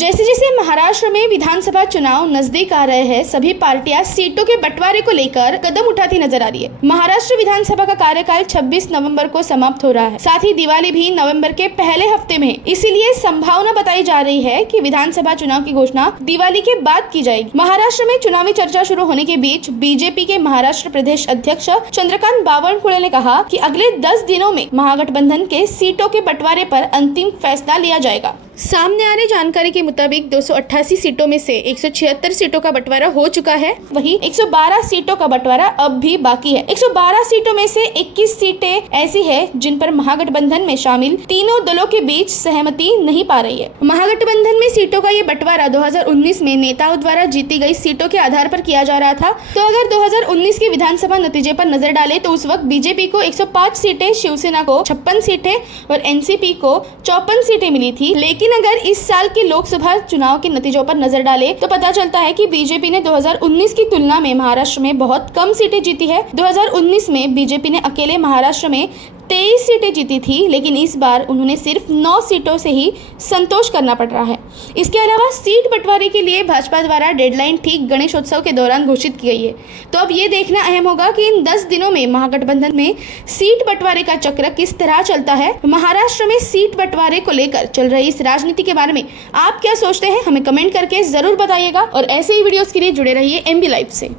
जैसे जैसे महाराष्ट्र में विधानसभा चुनाव नजदीक आ रहे हैं, सभी पार्टियां सीटों के बंटवारे को लेकर कदम उठाती नजर आ रही है। महाराष्ट्र विधानसभा का कार्यकाल 26 नवंबर को समाप्त हो रहा है। साथ ही दिवाली भी नवंबर के पहले हफ्ते में है। इसीलिए संभावना बताई जा रही है कि विधानसभा चुनाव की घोषणा दिवाली के बाद की जाएगी। महाराष्ट्र में चुनावी चर्चा शुरू होने के बीच बीजेपी के महाराष्ट्र प्रदेश अध्यक्ष चंद्रकांत बावनकुळे ने कहा कि अगले 10 दिनों में महागठबंधन के सीटों के बंटवारे पर अंतिम फैसला लिया जाएगा। सामने आ रही जानकारी के मुताबिक 288 सीटों में से 176 सीटों का बंटवारा हो चुका है। वहीं 112 सीटों का बंटवारा अब भी बाकी है। 112 सीटों में से 21 सीटें ऐसी है जिन पर महागठबंधन में शामिल तीनों दलों के बीच सहमति नहीं पा रही है। महागठबंधन में सीटों का ये बंटवारा 2019 में नेताओं द्वारा जीती गई सीटों के आधार पर किया जा रहा था। तो अगर 2019 के विधानसभा नतीजे पर नजर डाले तो उस वक्त बीजेपी को 105 सीटें, शिवसेना को 56 सीटें और एनसीपी को 54 सीटें मिली थी। लेकिन अगर इस साल के लोकसभा चुनाव के नतीजों पर नजर डाले तो पता चलता है कि बीजेपी ने 2019 की तुलना में महाराष्ट्र में बहुत कम सीटें जीती है। 2019 में बीजेपी ने अकेले महाराष्ट्र में 23 सीटें जीती थी, लेकिन इस बार उन्होंने सिर्फ 9 सीटों से ही संतोष करना पड़ रहा है। इसके अलावा सीट बंटवारे के लिए भाजपा द्वारा डेडलाइन ठीक गणेशोत्सव के दौरान घोषित की गई है। तो अब ये देखना अहम होगा कि इन 10 दिनों में महागठबंधन में सीट बंटवारे का चक्र किस तरह चलता है। महाराष्ट्र में सीट बंटवारे को लेकर चल रही इस राजनीति के बारे में आप क्या सोचते हैं, हमें कमेंट करके जरूर बताइएगा। और ऐसे ही वीडियोस के लिए जुड़े रहिए MB लाइव से।